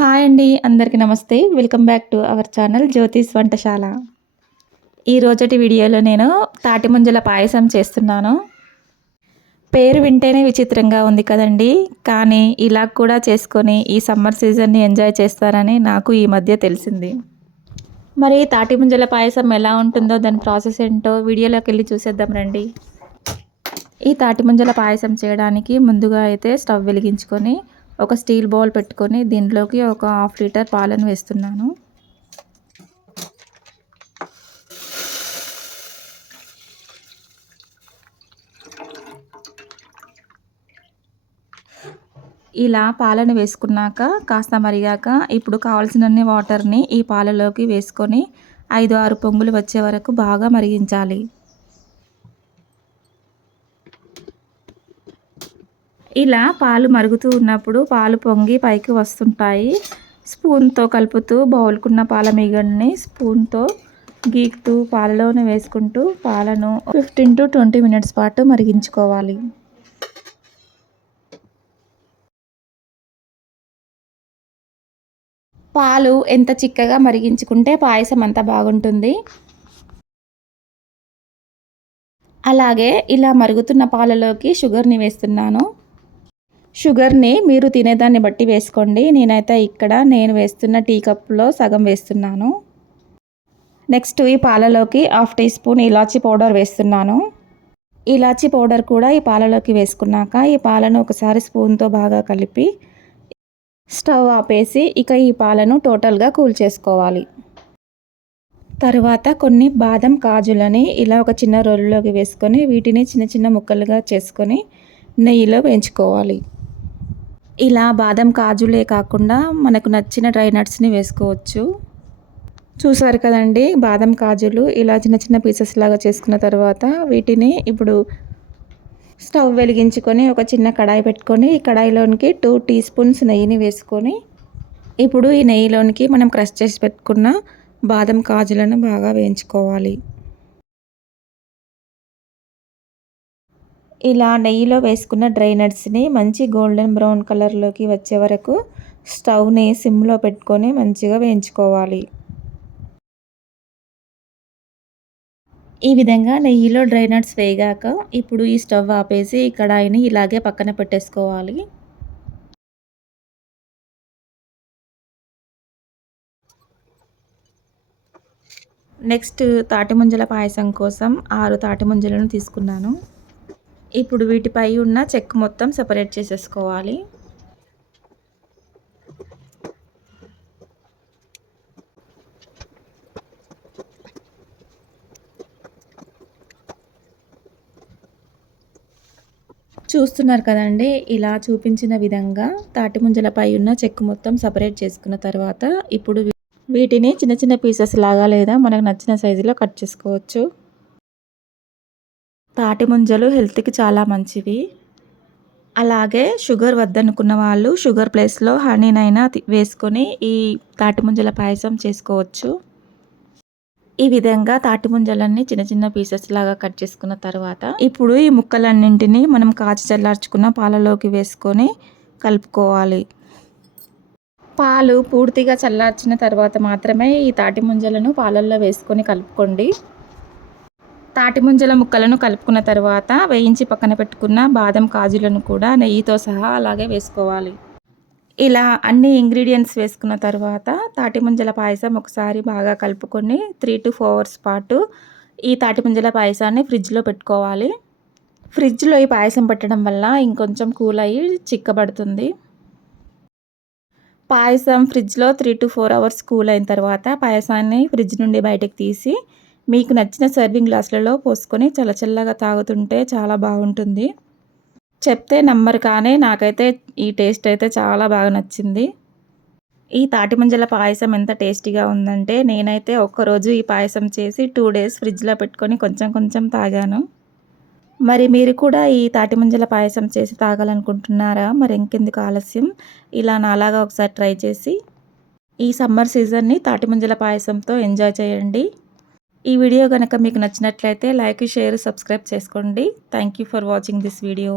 Hi అండి, అందరికీ నమస్తే. Welcome back to our channel జ్యోతిష్ వంటశాల. ఈ రోజటి వీడియోలో నేను తాటి ముంజల పాయసం చేస్తున్నాను. పేరు వింటేనే విచిత్రంగా ఉంది కదండి, కానీ ఇలా కూడా చేసుకొని ఈ సమ్మర్ సీజన్ని ఎంజాయ్ చేస్తారని నాకు ఈ మధ్య తెలిసింది. మరి తాటి ముంజల పాయసం ఎలా ఉంటుందో, దాని ప్రాసెస్ ఏంటో వీడియోలోకి వెళ్ళి చూసేద్దాం రండి. ఈ తాటి ముంజల పాయసం చేయడానికి ముందుగా అయితే స్టవ్ వెలిగించుకొని ఒక స్టీల్ బౌల్ పెట్టుకొని దీంట్లోకి ఒక 1/2 లీటర్ పాలను వేస్తున్నాను. ఇలా పాలను వేసుకున్నాక కాస్త మరిగాక ఇప్పుడు కావాల్సినన్ని వాటర్ని ఈ పాలలోకి వేసుకొని 5-6 పొంగులు వచ్చే వరకు బాగా మరిగించాలి. ఇలా పాలు మరుగుతూ ఉన్నప్పుడు పాలు పొంగి పైకి వస్తుంటాయి. స్పూన్తో కలుపుతూ బౌల్కున్న పాల మీగడని స్పూన్తో గీకుతూ పాలలోనే వేసుకుంటూ పాలను 15 to 20 మినిట్స్ పాటు మరిగించుకోవాలి. పాలు ఎంత చిక్కగా మరిగించుకుంటే పాయసం అంత బాగుంటుంది. అలాగే ఇలా మరుగుతున్న పాలలోకి షుగర్ని వేస్తున్నాను. షుగర్ని మీరు తినేదాన్ని బట్టి వేసుకోండి. నేనైతే ఇక్కడ నేను వేస్తున్న టీ కప్లో సగం వేస్తున్నాను. నెక్స్ట్ ఈ పాలలోకి 1/2 టీ స్పూన్ ఇలాచీ పౌడర్ వేస్తున్నాను. ఇలాచీ పౌడర్ కూడా ఈ పాలలోకి వేసుకున్నాక ఈ పాలను ఒకసారి స్పూన్తో బాగా కలిపి స్టవ్ ఆపేసి ఇక ఈ పాలను టోటల్గా కూల్ చేసుకోవాలి. తర్వాత కొన్ని బాదం కాజులని ఇలా ఒక చిన్న రోలులోకి వేసుకొని వీటిని చిన్న చిన్న ముక్కలుగా చేసుకొని నెయ్యిలో వేయించుకోవాలి. ఇలా బాదం కాజులే కాకుండా మనకు నచ్చిన డ్రై నట్స్ని వేసుకోవచ్చు. చూసారు కదండి, బాదం కాజులు ఇలా చిన్న చిన్న పీసెస్ లాగా చేసుకున్న తర్వాత వీటిని ఇప్పుడు స్టవ్ వెలిగించుకొని ఒక చిన్న కడాయి పెట్టుకొని ఈ కడాయిలోనికి 2 టీ స్పూన్స్ నెయ్యిని వేసుకొని ఇప్పుడు ఈ నెయ్యిలోనికి మనం క్రష్ చేసి పెట్టుకున్న బాదం కాజులను బాగా వేయించుకోవాలి. ఇలా నెయ్యిలో వేసుకున్న డ్రై నట్స్ని మంచి గోల్డెన్ బ్రౌన్ కలర్లోకి వచ్చే వరకు స్టవ్ని సిమ్లో పెట్టుకొని మంచిగా వేయించుకోవాలి. ఈ విధంగా నెయ్యిలో డ్రై నట్స్ వేగాక ఇప్పుడు ఈ స్టవ్ ఆపేసి ఈ కడాయిని ఇలాగే పక్కన పెట్టేసుకోవాలి. నెక్స్ట్ తాటి ముంజల పాయసం కోసం 6 తాటి ముంజలను తీసుకున్నాను. ఇప్పుడు వీటిపై ఉన్న చెక్కు మొత్తం సెపరేట్ చేసేసుకోవాలి. చూస్తున్నారు కదండి, ఇలా చూపించిన విధంగా తాటి ముంజలపై ఉన్న చెక్కు మొత్తం సపరేట్ చేసుకున్న తర్వాత ఇప్పుడు వీటిని చిన్న చిన్న పీసెస్ లాగా లేదా మనకు నచ్చిన సైజులో కట్ చేసుకోవచ్చు. తాటి ముంజలు హెల్త్కి చాలా మంచివి. అలాగే షుగర్ వద్దనుకున్న వాళ్ళు షుగర్ ప్లేస్లో హనీనైనా వేసుకొని ఈ తాటి ముంజల పాయసం చేసుకోవచ్చు. ఈ విధంగా తాటి ముంజలన్నీ చిన్న చిన్న పీసెస్ లాగా కట్ చేసుకున్న తర్వాత ఇప్పుడు ఈ ముక్కలన్నింటినీ మనం కాచి చల్లార్చుకున్న పాలలోకి వేసుకొని కలుపుకోవాలి. పాలు పూర్తిగా చల్లార్చిన తర్వాత మాత్రమే ఈ తాటి ముంజలను పాలల్లో వేసుకొని కలుపుకోండి. తాటి ముంజల ముక్కలను కలుపుకున్న తర్వాత వేయించి పక్కన పెట్టుకున్న బాదం కాజులను కూడా నెయ్యితో సహా అలాగే వేసుకోవాలి. ఇలా అన్ని ఇంగ్రీడియంట్స్ వేసుకున్న తర్వాత తాటి ముంజల పాయసం ఒకసారి బాగా కలుపుకొని 3 to 4 అవర్స్ పాటు ఈ తాటి ముంజల పాయసాన్ని ఫ్రిడ్జ్లో పెట్టుకోవాలి. ఫ్రిడ్జ్లో ఈ పాయసం పెట్టడం వల్ల ఇంకొంచెం కూల్ అయ్యి చిక్కబడుతుంది. పాయసం ఫ్రిడ్జ్లో 3 to 4 అవర్స్ కూల్ అయిన తర్వాత పాయసాన్ని ఫ్రిడ్జ్ నుండి బయటకు తీసి మీకు నచ్చిన సర్వింగ్ గ్లాసులలో పోసుకొని చల్లచల్లగా తాగుతుంటే చాలా బాగుంటుంది. చెప్తే నమ్మరు, కానీ నాకైతే ఈ టేస్ట్ అయితే చాలా బాగా నచ్చింది. ఈ తాటి ముంజల పాయసం ఎంత టేస్టీగా ఉందంటే నేనైతే ఒక్కరోజు ఈ పాయసం చేసి 2 days ఫ్రిడ్జ్లో పెట్టుకొని కొంచెం కొంచెం తాగాను. మరి మీరు కూడా ఈ తాటి ముంజల పాయసం చేసి తాగాలనుకుంటున్నారా? మరి ఇంకెందుకు ఆలస్యం, ఇలా నాలాగా ఒకసారి ట్రై చేసి ఈ సమ్మర్ సీజన్ని తాటి ముంజల పాయసంతో ఎంజాయ్ చేయండి. ఈ వీడియో కనుక మీకు నచ్చినట్లయితే లైక్, షేర్, సబ్స్క్రైబ్ చేసుకోండి. Thank you for watching this video.